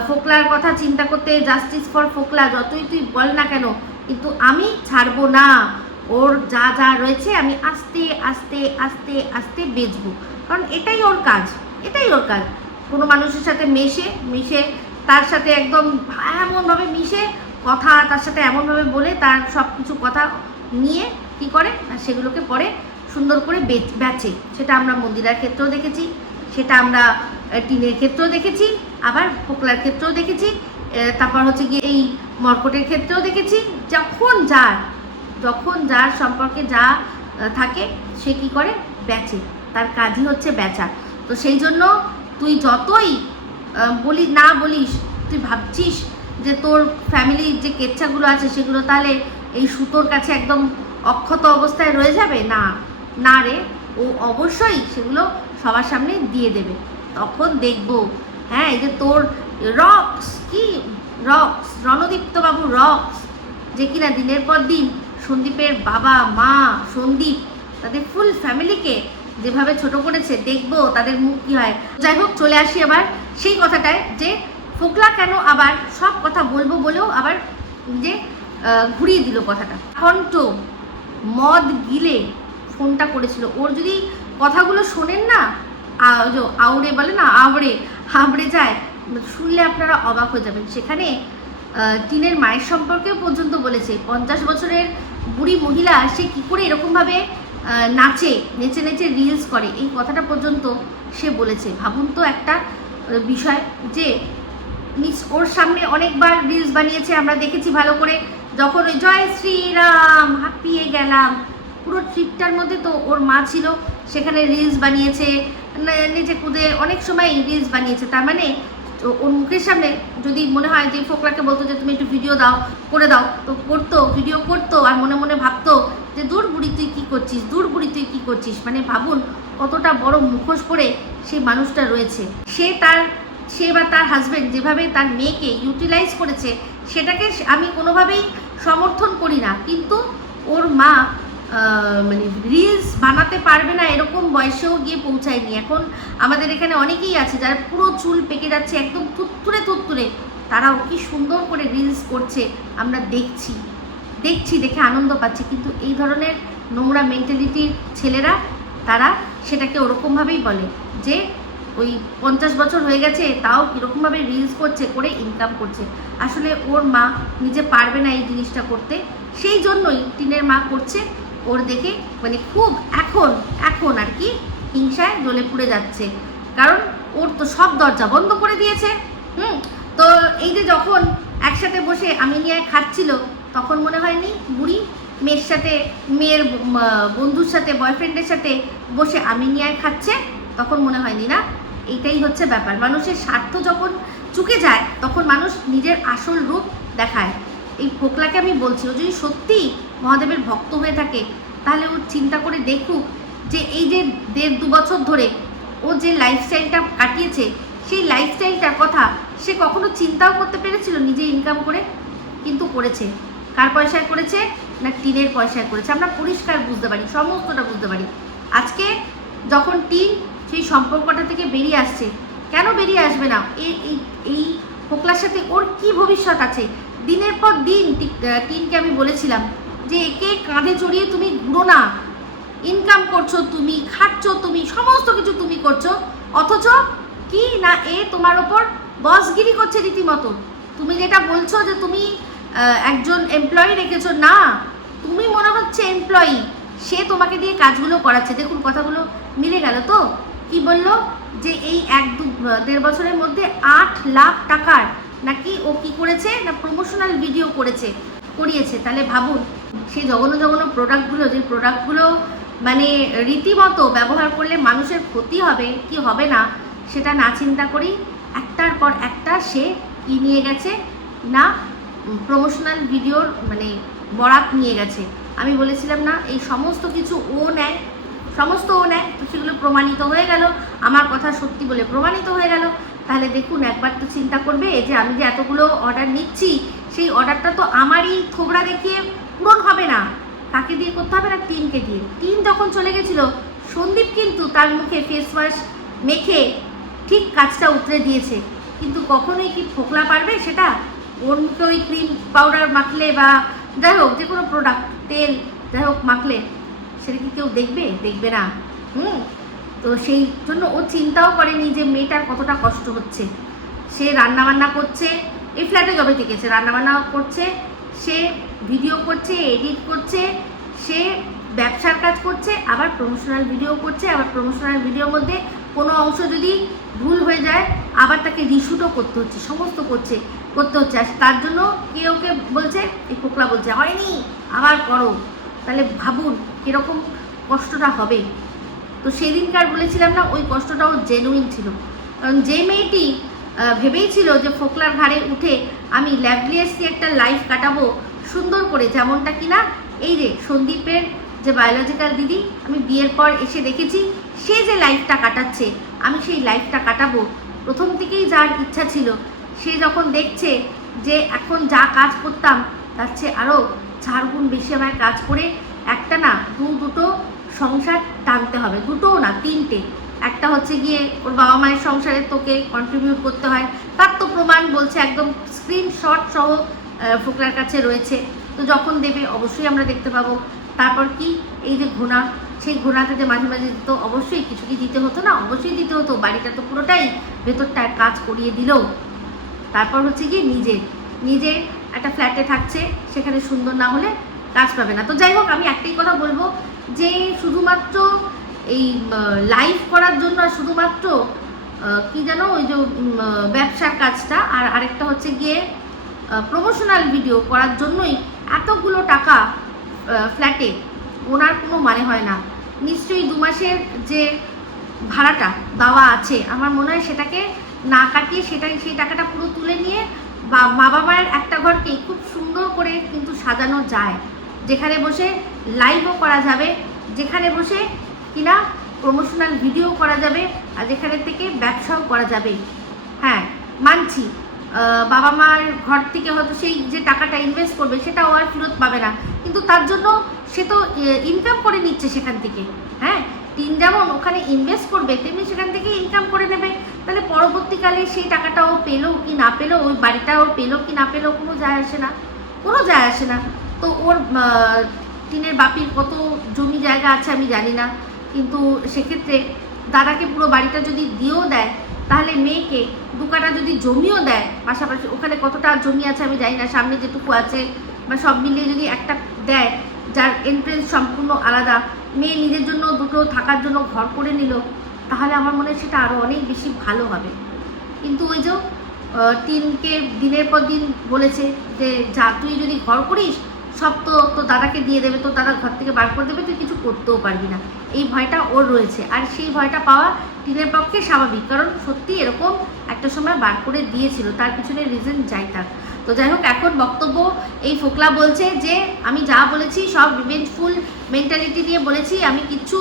ফোকলার কথা চিন্তা করতে, জাস্টিস ফর ফোকলা যতই তুই বল না কেন, কিন্তু আমি ছাড়বো না, ওর যা যা রয়েছে আমি আস্তে আস্তে আস্তে আস্তে বেচবো, কারণ এটাই ওর কাজ, এটাই ওর কাজ। কোনো মানুষের সাথে মিশে তার সাথে একদম এমনভাবে মিশে কথা তার সাথে এমনভাবে বলে তার সব কিছু কথা নিয়ে কি করে সেগুলোকে পরে সুন্দর করে বেচে। সেটা আমরা মন্দিরার ক্ষেত্রেও দেখেছি, সেটা আমরা টিনের ক্ষেত্রেও দেখেছি, আবার ফোকলার ক্ষেত্রেও দেখেছি, তারপর হচ্ছে গিয়ে এই মর্কটের ক্ষেত্রেও দেখেছি। যখন যার সম্পর্কে যা থাকে সে কি করে বেচে, তার কাজই হচ্ছে বেচা। তো সেই জন্য তুই যতই বলিস, তুই ভাবছিস যে তোর ফ্যামিলির যে কেচ্ছাগুলো আছে সেগুলো তাহলে এই সুতোর কাছে একদম অক্ষত অবস্থায় রয়ে যাবে, না রে, ও অবশ্যই সেগুলো সবার সামনে দিয়ে দেবে। তখন দেখবো হ্যাঁ এই যে তোর রক্স রণদীপ্ত বাবু রক্স, যে কিনা দিনের পর দিন সন্দীপের বাবা মা সন্দীপ তাদের ফুল ফ্যামিলিকে যেভাবে ছোট করেছে, দেখবো তাদের মুখ কি হয়। যাই হোক চলে আসি আবার সেই কথাটায় যে ফোকলা কেন আবার সব কথা বলবো বলেও আবার যে ঘুরিয়ে দিল কথাটা। এখন তো মদ গিলে ফোনটা করেছিল, ওর যদি কথাগুলো শোনেন না আউড়ে বলে না হাবড়ে যায়, শুনলে আপনারা অবাক হয়ে যাবেন। সেখানে টিনের মায়ের সম্পর্কেও পর্যন্ত বলেছে 50 বছরের বুড়ি মহিলা সে কী করে এরকমভাবে নেচে রিলস করে, এই কথাটা পর্যন্ত সে বলেছে। ভাবুন তো একটা বিষয় যে ওর সামনে অনেকবার রিলস বানিয়েছে, আমরা দেখেছি ভালো করে, যখন ওই জয় শ্রীরাম হাঁপিয়ে গেলাম পুরো ট্রিপটার মধ্যে তো ওর মা ছিল, সেখানে রিলস বানিয়েছে, নেচে কুদে অনেক সময় রিলস বানিয়েছে। তার মানে ওর মুখের সামনে যদি মনে হয় যে ফোকলাকে বলতো যে তুমি একটু ভিডিও করে দাও, তো করতো, ভিডিও করতো, আর মনে মনে ভাবতো যে দূর বুড়ি তুই কী করছিস, মানে ভাবুন কতটা বড় মুখোশ পরে সেই মানুষটা রয়েছে। সে বা তার হাজব্যান্ড যেভাবে তার মেয়েকে ইউটিলাইজ করেছে সেটাকে আমি কোনোভাবেই সমর্থন করি না, কিন্তু ওর মা মানে রিলস বানাতে পারবে না এরকম বয়সেও গিয়ে পৌঁছায়নি। এখন আমাদের এখানে অনেকেই আছে যারা পুরো চুল পেকে যাচ্ছে একদম থুতথুরে, তারাও কি সুন্দর করে রিলস করছে, আমরা দেখছি দেখে আনন্দ পাচ্ছি। কিন্তু এই ধরনের নোংরা মেন্টালিটির ছেলেরা তারা সেটাকে ওরকমভাবেই বলে যে ওই 50 বছর হয়ে গেছে তাও কীরকমভাবে রিলস করে ইনকাম করছে। আসলে ওর মা নিজে পারবে না এই জিনিসটা করতে, সেই জন্যই টিনের মা করছে। ওর দেখে মানে খুব এখন আর কি হিংসায় জ্বলে পুড়ে যাচ্ছে, কারণ ওর তো সব দরজা বন্ধ করে দিয়েছে। তো এই যে যখন একসাথে বসে আমিনিয়ায় খাচ্ছিল তখন মনে হয়নি বুড়ি মেয়ের বন্ধুর সাথে বয়ফ্রেন্ডের সাথে বসে আমিনিয়ায় খাচ্ছে, তখন মনে হয়নি না? এইটাই হচ্ছে ব্যাপার, মানুষের স্বার্থ যখন চুকে যায় তখন মানুষ নিজের আসল রূপ দেখায়। এই ফোকলাকে আমি বলছি, ও যদি সত্যি মহাদেবের ভক্ত হয়ে থাকে তাহলে ও চিন্তা করে দেখুক যে এই যে 1.5-2 বছর ধরে ও যে লাইফস্টাইলটা কাটিয়েছে সেই লাইফস্টাইলটার কথা সে কখনো চিন্তাও করতে পেরেছিল নিজে ইনকাম করে? কিন্তু করেছে। কার পয়সায় করেছে? না টিনের পয়সায় করেছে। আমরা পরিষ্কার বুঝতে পারি, সমস্তটা বুঝতে পারি। আজকে যখন টিন সেই সম্পর্কটা থেকে বেরিয়ে আসছে, কেন বেরিয়ে আসবে না? এই ফোকলার সাথে ওর কি ভবিষ্যৎ আছে? দিনের পর দিন টিনকে আমি বলেছিলাম যে একে কাঁধে চড়িয়ে তুমি ঘুরো না, ইনকাম করছো তুমি, খাচ্ছ তুমি, সমস্ত কিছু তুমি করছো, অথচ কি না এ তোমার ওপর বসগিরি করছে রীতিমতো। তুমি যেটা বলছো যে তুমি একজন এমপ্লয়ি রেখেছো, না তুমি মনে হচ্ছে এমপ্লয়ি, সে তোমাকে দিয়ে কাজগুলো করাচ্ছে। দেখুন কথাগুলো মিলে গেল তো। কি বললো যে এই 1-2-1.5 বছরের মধ্যে 8 লাখ টাকার নাকি ও কি করেছে না প্রমোশনাল ভিডিও করিয়েছে। তাহলে ভাবুন সেই জঘন্য প্রোডাক্টগুলো, যে প্রোডাক্টগুলো মানে রীতিমতো ব্যবহার করলে মানুষের ক্ষতি হবে কি হবে না সেটা না চিন্তা করেই একটার পর একটা সে নিয়ে গেছে না, প্রমোশনাল ভিডিওর মানে বরাত নিয়ে গেছে। আমি বলেছিলাম না এই সমস্ত কিছু ও নেয়, সমস্ত ও নেয়, তো সেগুলো প্রমাণিত হয়ে গেল, আমার কথা সত্যি বলে প্রমাণিত হয়ে গেল। তাহলে দেখুন একবার তো চিন্তা করবে যে আমি যে এতগুলো অর্ডার নিচ্ছি সেই অর্ডারটা তো আমারই থোবড়া দেখিয়ে পূরণ হবে না। কাকে দিয়ে করতে হবে না? টিমকে দিয়ে। টিম যখন চলে গেছিল, সন্দীপ কিন্তু তার মুখে ফেস ওয়াশ মেখে ঠিক কাজটা উতরে দিয়েছে, কিন্তু কখনোই কি ফোকলা পারবে সেটা? ওর মুখে ওই ক্রিম পাউডার মাখলে বা যাই হোক যে কোনো প্রোডাক্ট তেল যাই হোক মাখলে সেটা কি কেউ দেখবে? দেখবে না। তো সেই জন্য ও চিন্তাও করেনি যে মেয়েটার কতটা কষ্ট হচ্ছে। সে রান্নাবান্না করছে, এই ফ্ল্যাটে জবে থেকেছে, রান্নাবান্না করছে, সে ভিডিও করছে, এডিট করছে, সে ব্যবসার কাজ করছে, আবার প্রমোশনাল ভিডিও করছে, আবার প্রমোশনাল ভিডিওর মধ্যে কোনো অংশ যদি ভুল হয়ে যায় আবার তাকে রিশুটও করতে হচ্ছে, সমস্ত করতে হচ্ছে। আর তার জন্য কে ওকে বলছে, এই ফোকলা বলছে হয়নি আবার করো। তাহলে ভাবুন কীরকম কষ্টটা হবে। তো সেদিনকার বলেছিলাম না ওই কষ্টটাও জেনুইন ছিল, কারণ যে মেয়েটি ভেবেইছিল যে ফোকলার ঘাড়ে উঠে আমি ল্যাবলিয়াসলি একটা লাইফ কাটাবো সুন্দর করে, যেমনটা কিনা এই যে সন্দীপের যে বায়োলজিক্যাল দিদি আমি বিয়ের পর এসে দেখেছি সে যে লাইফটা কাটাচ্ছে, আমি সেই লাইফটা কাটাবো প্রথম থেকেই যার ইচ্ছা ছিল, সে যখন দেখছে যে এখন যা কাজ করতাম তার চেয়ে আরও 4 গুণ বেশি আমায় কাজ করে একটা না দুটো সংসার টানতে হবে, দুটোও না 3টে। একটা হচ্ছে গিয়ে ওর বাবা মায়ের সংসারে তোকে কন্ট্রিবিউট করতে হয়, তার তো প্রমাণ বলছে একদম স্ক্রিনশট সহ ফোকলার কাছে রয়েছে, তো যখন দেবে অবশ্যই আমরা দেখতে পাবো। তারপর কি এই যে ঘোনা, সেই ঘোনাতে যে মাঝে মাঝে দিত, অবশ্যই কিছু কি দিতে হতো না? অবশ্যই দিতে হতো, বাড়িটা তো পুরোটাই ভেতরটায় কাজ করিয়ে দিল। তারপর হচ্ছে গিয়ে নিজে একটা ফ্ল্যাটে থাকছে, সেখানে সুন্দর না হলে কাজ পাবে না। তো যাই হোক আমি একটাই কথা বলবো যে শুধুমাত্র এই লাইভ করার জন্য আর শুধুমাত্র কি যেন ওই যে ব্যবসার কাজটা আর আরেকটা হচ্ছে গিয়ে প্রমোশনাল ভিডিও করার জন্যই এতগুলো টাকা ফ্ল্যাটে ওনার কোনো মানে হয় না। নিশ্চয়ই 2 মাসের যে ভাড়াটা দেওয়া আছে আমার মনে হয় সেটাকে না কাটিয়ে সেই টাকাটা পুরো তুলে নিয়ে মা বাবার একটা ঘরকে খুব সুন্দর করে কিন্তু সাজানো যায়, যেখানে বসে লাইভও করা যাবে, যেখানে বসে কিনা প্রমোশনাল ভিডিও করা যাবে, আর যেখানে থেকে ব্যবসাও করা যাবে। হ্যাঁ মানছি বাবা মার ঘর থেকে হয়তো সেই যে টাকাটা ইনভেস্ট করবে সেটাও আর ফেরত পাবে না, কিন্তু তার জন্য সে তো ইনকাম করে নিচ্ছে সেখান থেকে। হ্যাঁ টিন যেমন ওখানে ইনভেস্ট করবে তেমনি সেখান থেকে ইনকাম করে নেবে, তাহলে পরবর্তীকালে সেই টাকাটা ও পেলো কি না পেলো, ওই বাড়িটা ওর পেলো কি না পেলো কোনো যায় আসে না, কোনো যায় আসে না। তো ওর টিনের বাপির কত জমি জায়গা আছে আমি জানি না, কিন্তু সেক্ষেত্রে দাদাকে পুরো বাড়িটা যদি দিয়েও দেয় তাহলে মেয়েকে 2 কাঠা যদি জমিও দেয় পাশাপাশি, ওখানে কতটা জমি আছে আমি জানি না, সামনে যেটুকু আছে বা সব মিলিয়ে যদি একটা দেয় যার এন্ট্রেন্স সম্পূর্ণ আলাদা, মেয়ে নিজের জন্য দুটো থাকার জন্য ঘর করে নিল, তাহলে আমার মনে হয় সেটা আরও অনেক বেশি ভালো হবে। কিন্তু ওই যে টিনকে দিনের পর দিন বলেছে যে যা তুই যদি ঘর করিস সব তো দাদাকে দিয়ে দেবে, তো দাদা ঘর থেকে বার করে দেবে, তুই কিছু করতেও পারবি না, এই ভয়টা ওর রয়েছে। আর সেই ভয়টা পাওয়া টিনের পক্ষে স্বাভাবিক, কারণ সত্যি এরকম একটা সময় বার করে দিয়েছিল, তার পিছনে রিজন যাই থাক। তো যাই হোক এখন বক্তব্য এই ফোকলা বলছে যে আমি যা বলেছি সব রিভেঞ্জফুল মেন্টালিটি দিয়ে বলেছি, আমি কিচ্ছু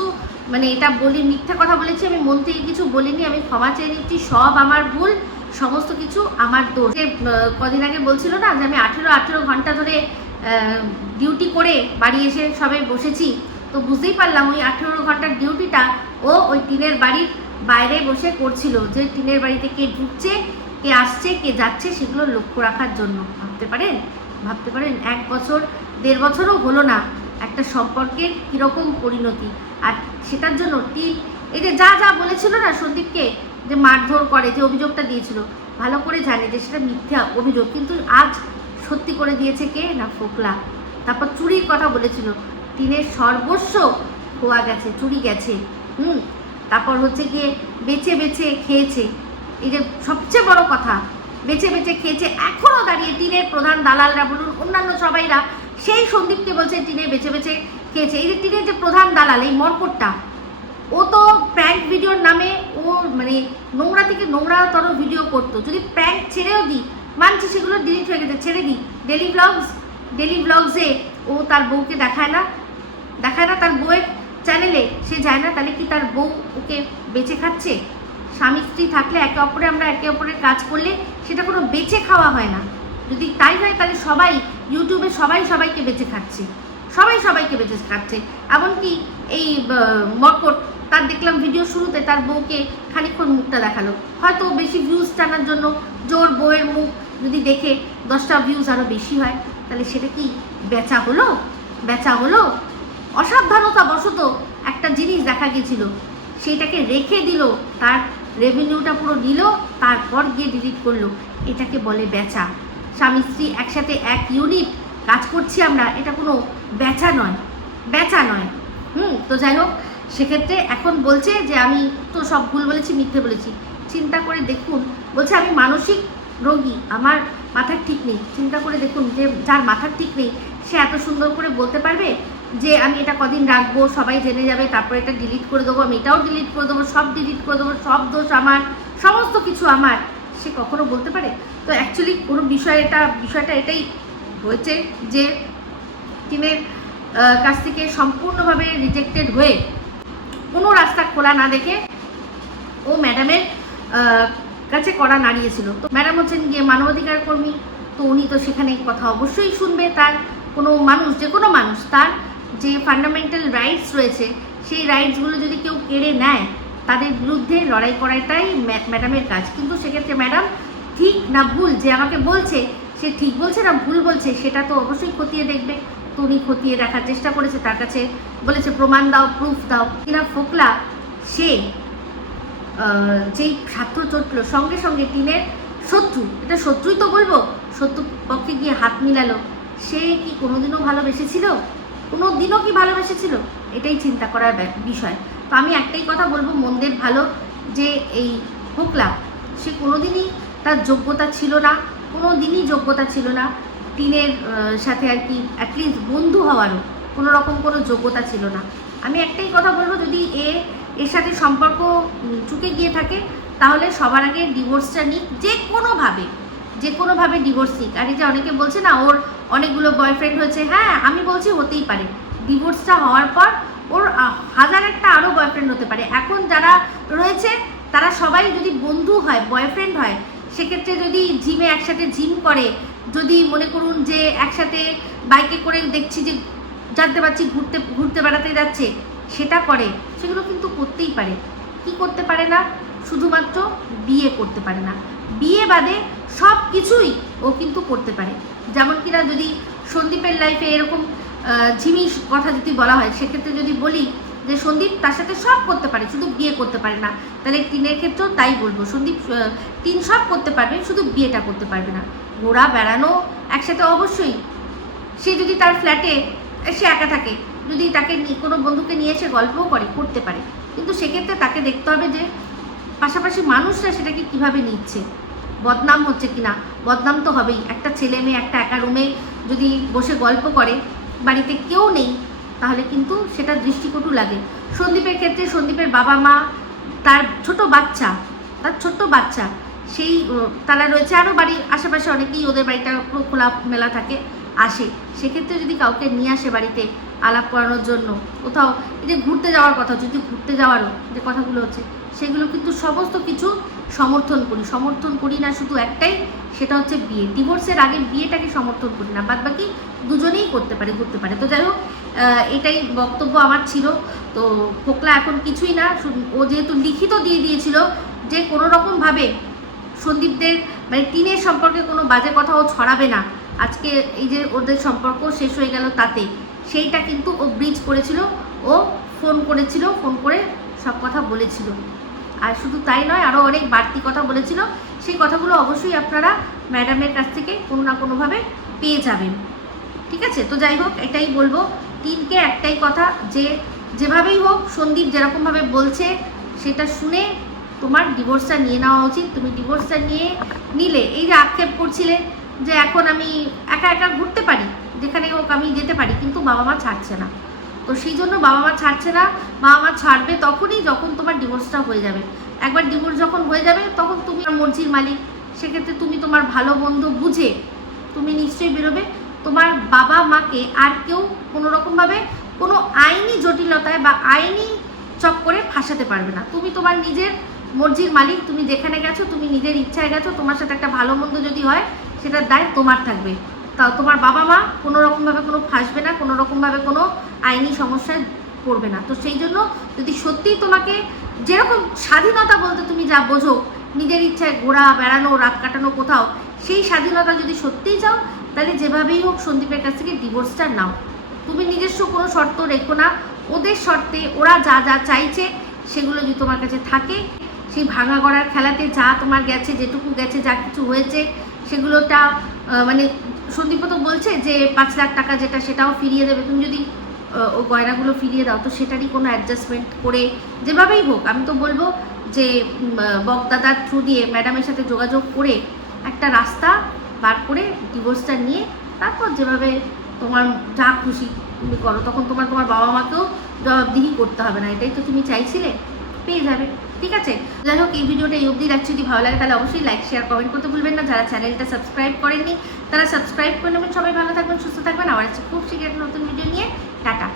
মানে এটা বলি মিথ্যা কথা বলেছি, আমি মন থেকে কিছু বলিনি, আমি ক্ষমা চেয়ে নিচ্ছি, সব আমার ভুল, সমস্ত কিছু আমার দোষ। কদিন আগে বলছিল না যে আমি 18 ঘন্টা ধরে ডিউটি করে বাড়ি এসে সবে বসেছি, তো বুঝতেই পারলাম ওই 18 ঘন্টার ডিউটিটা ও ওই টিনের বাড়ির বাইরে বসে করছিল, যে টিনের বাড়িতে কে ঢুকছে কে আসছে কে যাচ্ছে সেগুলো লক্ষ্য রাখার জন্য। ভাবতে পারেন 1 বছর 1.5 বছরও হলো না একটা সম্পর্কের কীরকম পরিণতি, আর সেটার জন্য টিন এই যে যা বলেছিল না সন্দীপকে যে মারধর করে, যে অভিযোগটা দিয়েছিল ভালো করে জানে যে সেটা মিথ্যা অভিযোগ, কিন্তু আজ সত্যি করে দিয়েছে কে না ফোকলা। তারপর চুরির কথা বলেছিল, টিনের সর্বস্ব খোয়া গেছে, চুরি গেছে। তারপর হচ্ছে গিয়ে বেছে খেয়েছে, এই যে সবচেয়ে বড় কথা, বেছে খেয়েছে। এখনও দাঁড়িয়ে টিনের প্রধান দালালরা বলুন অন্যান্য সবাইরা সেই সন্দীপকে বলছে টিনে বেছে খেয়েছে। এই যে টিনের যে প্রধান দালাল এই মর্কটটা, ও তো প্র্যাঙ্ক ভিডিওর নামে ও মানে নোংরা থেকে নোংরাতর ভিডিও করতো। যদি প্র্যাঙ্ক ছেড়েও দিই, মানছি সেগুলো ডিলিট হয়ে গেছে, ছেড়ে দিই। ডেলি ব্লগসে ও তার বউকে দেখায় না তার বউয়ের চ্যানেলে সে যায় না, তাহলে কি তার বউ ওকে বেঁচে খাচ্ছে? স্বামী স্ত্রী থাকলে আমরা একে অপরের কাজ করলে সেটা কোনো বেঁচে খাওয়া হয় না। যদি তাই হয় তাহলে সবাই ইউটিউবে সবাইকে বেঁচে খাচ্ছে, সবাইকে বেঁচে খাচ্ছে। এমনকি এই মর্কট, তার দেখলাম ভিডিও শুরুতে তার বউকে খানিকক্ষণ মুখটা দেখালো, হয়তো বেশি ভিউজ টানার জন্য। জোর বউয়ের মুখ যদি দেখে 10টা ভিউজ আরও বেশি হয়, তাহলে সেটা কি বেচা হলো? অসাবধানতা বশত একটা জিনিস দেখা গেছিল, সেইটাকে রেখে দিল, তার রেভিনিউটা পুরো নিল, তারপর গিয়ে ডিলিট করলো। এটাকে বলে বেচা। স্বামী স্ত্রী একসাথে এক ইউনিট কাজ করছি আমরা, এটা কোনো বেচা নয়। তো যাই হোক, সেক্ষেত্রে এখন বলছে যে আমি তো সব ভুল বলেছি, মিথ্যে বলেছি। চিন্তা করে দেখুন, বলছে আমি মানসিক রোগী, আমার মাথার ঠিক নেই। চিন্তা করে দেখুন, যে যার মাথার ঠিক নেই সে এত সুন্দর করে বলতে পারবে যে আমি এটা কদিন রাখবো, সবাই জেনে যাবে, তারপর এটা ডিলিট করে দেবো, আমি এটাও ডিলিট করে দেবো, সব ডিলিট করে দেবো, সব দোষ আমার, সমস্ত কিছু আমার। সে কখনো বলতে পারে? তো অ্যাকচুয়ালি কোনো বিষয়টা এটাই হয়েছে যে টিমের কাছ থেকে সম্পূর্ণভাবে রিজেক্টেড হয়ে কোনো রাস্তা খোলা না দেখে ও ম্যাডামের কাছে কড়া নাড়িয়েছিল। তো ম্যাডাম হচ্ছেন গিয়ে মানবাধিকার কর্মী, তো উনি তো সেখানে কথা অবশ্যই শুনবে। তার যে কোনো মানুষ তার যে ফান্ডামেন্টাল রাইটস রয়েছে, সেই রাইটসগুলো যদি কেউ কেড়ে নেয়, তাদের বিরুদ্ধে লড়াই করাটাই ম্যাডামের কাজ। কিন্তু সেক্ষেত্রে ম্যাডাম ঠিক না ভুল, যে আমাকে বলছে সে ঠিক বলছে না ভুল বলছে, সেটা তো অবশ্যই খতিয়ে দেখবে। তো উনি খতিয়ে দেখার চেষ্টা করেছে, তার কাছে বলেছে প্রমাণ দাও, প্রুফ দাও। কিনা ফোকলা সে যেই ছাত্র চটল, সঙ্গে সঙ্গে টিনের শত্রু, এটা শত্রুই তো বলবো, শত্রু পক্ষে গিয়ে হাত মিলালো। সে কি কোনোদিনও ভালোবেসেছিল? কোনোদিনও কি ভালোবেসেছিল? এটাই চিন্তা করার বিষয়। তো আমি একটাই কথা বলবো, মন্দের ভালো, যে এই ফোকলা সে কোনোদিনই তার যোগ্যতা ছিল না, টিনের সাথে আর কি অ্যাটলিস্ট বন্ধু হওয়ারও কোনো রকম কোনো যোগ্যতা ছিল না। আমি একটাই কথা বলবো, যদি এর সাথে সম্পর্ক চুকে গিয়ে থাকে, তাহলে সবার আগে ডিভোর্সটা নিক, যে কোনোভাবে ডিভোর্স নিক। আর এই যে অনেকে বলছে না ওর অনেকগুলো বয়ফ্রেন্ড হয়েছে, হ্যাঁ আমি বলছি হতেই পারে। ডিভোর্সটা হওয়ার পর ওর 1000-একটা আরও বয়ফ্রেন্ড হতে পারে। এখন যারা রয়েছে তারা সবাই যদি বন্ধু হয়, বয়ফ্রেন্ড হয়, সেক্ষেত্রে যদি জিমে একসাথে জিম করে, যদি মনে করুন যে একসাথে বাইকে করে দেখছি যে জানতে পারছি ঘুরতে বেড়াতে যাচ্ছে, সেটা করে, সেগুলো কিন্তু করতেই পারে। কি করতে পারে না? শুধুমাত্র বিয়ে করতে পারে না। বিয়ে বাদে সব কিছুই ও কিন্তু করতে পারে। যেমন কিনা যদি সন্দীপের লাইফে এরকম ঝিমিস কথা যদি বলা হয়, সেক্ষেত্রে যদি বলি যে সন্দীপ তার সাথে সব করতে পারে, শুধু বিয়ে করতে পারে না, তাহলে টিনের ক্ষেত্রেও তাই বলবো। টিন সব করতে পারবে, শুধু বিয়েটা করতে পারবে না। ঘোরা বেড়ানো একসাথে অবশ্যই। সে যদি তার ফ্ল্যাটে সে একা থাকে, যদি তাকে কোনো বন্ধুকে নিয়ে এসে গল্পও করতে পারে, কিন্তু সেক্ষেত্রে তাকে দেখতে হবে যে পাশাপাশি মানুষরা সেটাকে কিভাবে নিচ্ছে, বদনাম হচ্ছে কিনা। বদনাম তো হবেই। একটা ছেলে মেয়ে একটা একা রুমে যদি বসে গল্প করে, বাড়িতে কেউ নেই, তাহলে কিন্তু সেটা দৃষ্টিকটু লাগে। সন্দীপের ক্ষেত্রে সন্দীপের বাবা মা, তার ছোট্ট বাচ্চা, সেই তারা রয়েছে, আরও বাড়ির আশেপাশে অনেকেই, ওদের বাড়িটা পুরো খোলা মেলা থাকে, আসে। সেক্ষেত্রে যদি কাউকে নিয়ে আসে বাড়িতে আলাপ করানোর জন্য, কোথাও এই যে ঘুরতে যাওয়ার কথা, যদি ঘুরতে যাওয়ারও যে কথাগুলো হচ্ছে, সেগুলো কিন্তু সমস্ত কিছু সমর্থন করি না। শুধু একটাই, সেটা হচ্ছে বিয়ে। ডিভোর্সের আগে বিয়েটাকে সমর্থন করি না, বাদ বাকি দুজনেই করতে পারে। তো যাই হোক, এটাই বক্তব্য আমার ছিল। তো ফোকলা এখন কিছুই না, ও যেহেতু লিখিত দিয়ে দিয়েছিল যে কোনো রকমভাবে সন্দীপদের মানে টিনের সম্পর্কে কোনো বাজে কথা ও ছড়াবে না, আজকে এই যে ওদের সম্পর্ক শেষ হয়ে গেল তাতে, সেইটা কিন্তু ও ব্রিজ করেছিল। ও ফোন করে সব কথা বলেছিল। আর শুধু তাই নয়, আরও অনেক বাড়তি কথা বলেছিল। সেই কথাগুলো অবশ্যই আপনারা ম্যাডামের কাছ থেকে কোনো না কোনোভাবে পেয়ে যাবেন, ঠিক আছে? তো যাই হোক, এটাই বলবো টিনকে, একটাই কথা, যে যেভাবেই হোক সন্দীপ যেরকমভাবে বলছে সেটা শুনে তোমার ডিভোর্সটা নিয়ে নেওয়া উচিত। তুমি ডিভোর্সটা নিলে, এই যে আক্ষেপ করছিলে যে এখন আমি একা ঘুরতে পারি, যেখানে হোক আমি যেতে পারি, কিন্তু বাবা মা ছাড়ছে না। তো সেই জন্য বাবা মা ছাড়ছে না। বাবা মা ছাড়বে তখনই যখন তোমার ডিভোর্সটা হয়ে যাবে। একবার ডিভোর্স যখন হয়ে যাবে তখন তুমি মর্জির মালিক। সেক্ষেত্রে তুমি তোমার ভালো বন্ধু বুঝে তুমি নিশ্চয়ই বেরোবে। তোমার বাবা মাকে আর কেউ কোনো রকমভাবে কোনো আইনি জটিলতায় বা আইনি চক্করে ফাঁসাতে পারবে না। তুমি তোমার নিজের মর্জির মালিক। তুমি যেখানে গেছো তুমি নিজের ইচ্ছায় গেছো। তোমার সাথে একটা ভালো মন্দ যদি হয় সেটার দায় তোমার থাকবে। তাও তোমার বাবা মা কোনো রকমভাবে কোনো ফাঁসবে না, কোনো রকমভাবে কোনো আইনি সমস্যায় পড়বে না। তো সেই জন্য যদি সত্যিই তোমাকে যেরকম স্বাধীনতা বলতে তুমি যা বোঝো, নিজের ইচ্ছায় ঘোরা বেড়ানো রাত কাটানো কোথাও, সেই স্বাধীনতা যদি সত্যিই চাও তাহলে যেভাবেই হোক সন্দীপের কাছ থেকে ডিভোর্সটা নাও। তুমি নিজস্ব কোনো শর্ত রেখো না। ওদের শর্তে ওরা যা যা চাইছে সেগুলো যদি তোমার কাছে থাকে, সেই ভাঙা গড়ার খেলাতে যা তোমার গেছে, যেটুকু গেছে, যা কিছু হয়েছে সেগুলোটা মানে সন্দীপ তো বলছে যে 5 লাখ টাকা যেটা সেটাও ফিরিয়ে দেবে। তুমি যদি ও গয়নাগুলো ফিরিয়ে দাও তো সেটারই কোনো অ্যাডজাস্টমেন্ট করে যেভাবেই হোক, আমি তো বলবো যে বকদাদার থ্রু দিয়ে ম্যাডামের সাথে যোগাযোগ করে একটা রাস্তা বার করে ডিভোর্সটা নিয়ে তারপর যেভাবে তোমার যা খুশি তুমি করো। তখন তোমার বাবা মাকেও জবাবদিহি করতে হবে না। এটাই তো তুমি চাইছিলে, পেয়ে যাবে। ঠিক আছে, যাই হোক এই ভিডিওটা এই অবধি রাখছি। যদি ভালো লাগে তাহলে অবশ্যই লাইক শেয়ার কমেন্ট করতে ভুলবেন না। যারা চ্যানেলটা সাবস্ক্রাইব করেননি তারা সাবস্ক্রাইব করে নেবেন। সবাই ভালো থাকবেন, সুস্থ থাকবেন। আবার খুব শীঘ্র একটা নতুন ভিডিও নিয়ে। টাটা।